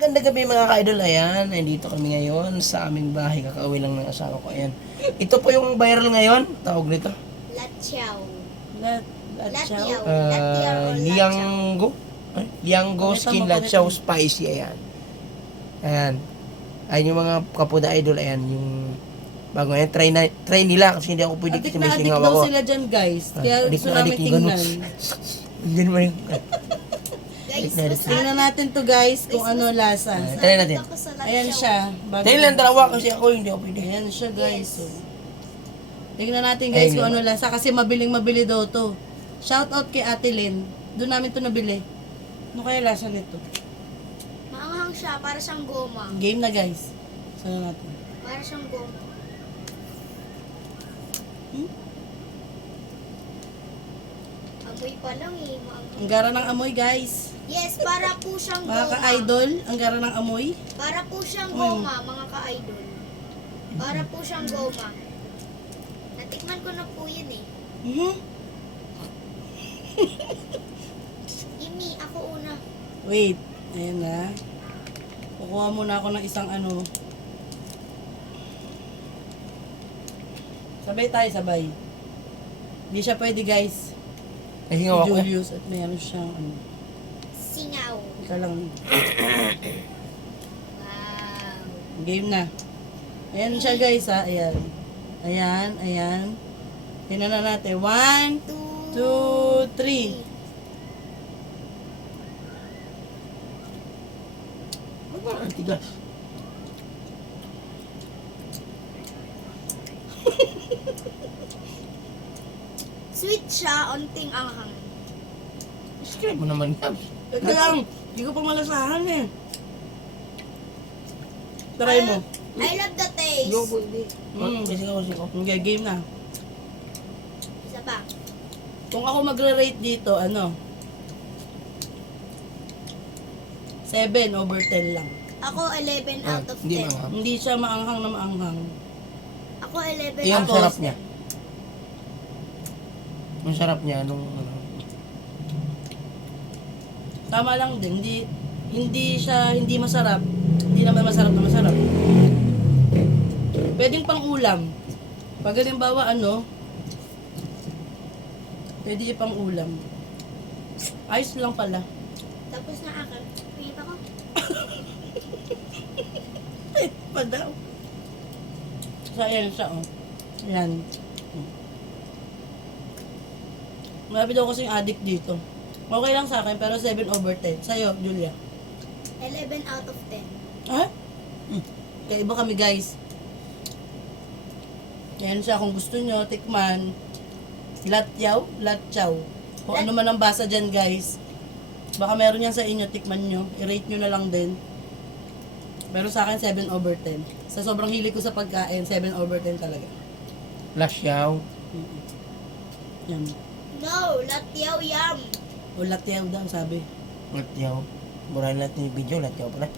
Maganda gabi mga ka-idol. Ayan, nandito kami ngayon sa aming bahay. Kakauwi lang ng asawa ko. Ayan. Ito po yung viral ngayon. Tawag nito. Latyaw. Latyaw. Latyaw. Latyaw or latyaw. Lianggo. Lianggo Pakita skin mo, latyaw pakita mo. spicy. Ayan. Ayan. Ayun yung mga kapuda idol. Ayan, yung bago ngayon. Try nila kasi hindi ako pwede Adik na adik singaw daw ako. sila dyan, guys. Kaya Adik gusto na adik namin yung ganun. tingnan. Hindi naman yung... Guys, Tignan mas Tingnan natin to, guys, kung ano lasa. Try natin. ako sa latyaw. Ayan siya. Bago- Try lang dalawa kasi ako hindi ako pwede. Ayan siya, guys. Yes. So, tingnan natin, guys, Ayun kung ano naman. lasa. Kasi mabiling-mabili daw to. Shout out kay Ate Lynn. Doon namin to nabili. Ano kaya lasa nito? Maanghang siya, para siyang goma. Game na, guys. Sana natin. Para siyang goma. Amoy pa lang eh. Maanghang. Ang gara ng amoy, guys. Yes, para po siyang Mga goma. ka-idol, ang gara ng amoy. Para po siyang Mm. goma, mga ka-idol. Para po siyang goma. Natikman ko na po yun eh. Mhm. Imi, ako una. Wait. Ayan na. Kukuha muna ako ng isang ano. Sabay tayo, sabay. Hindi siya pwede, guys. Kasi Si nga ako. Julius at mayroon siyang ano. Singaw. Ika lang. Wow. Game na. Ayan siya, guys, ha. Ayan. Ayan, ayan. Tingnan na natin. 1, 2, 3. Ang tigas. Sweet siya, onting anghang. Describe mo naman yan. Teka lang. Hindi ko pa malasahan eh. Try mo. I love the taste. Yo, pwede. Mm. Kasi ako. Okay, game na. Isa pa. Kung ako magre-rate dito, ano? 7/10 lang. Ako 11 out of 10. Hindi mga. Hindi siya maanghang na maanghang. Ako 11 Yung out of sarap 10. niya. Yung sarap niya nung ano. Tama lang din. Hindi masarap. Hindi naman masarap na masarap. Pwedeng pang ulam. Pag halimbawa ano, pwede ipang ulam. Ayos lang pala. Tapos na akin. Pingit ako. Pa daw. So, ayan siya, oh. Ayan. Marami daw kasing addict dito. Okay lang sa akin, pero 7/10. Sa'yo, Julia. 11 out of 10. Ha? Kaya iba kami, guys. Yan siya, kung gusto nyo, tikman. Latyaw, latyaw. Kung ano man ang basa dyan, guys. Baka meron yan sa inyo, tikman nyo. I-rate nyo na lang din. Pero sa akin, 7/10. Sa sobrang hilig ko sa pagkain, 7/10 talaga. Lasyaw. Yan. No, latyaw yum. O latyaw daw, sabi. Latyaw. Burahin natin yung video. Latyaw pala.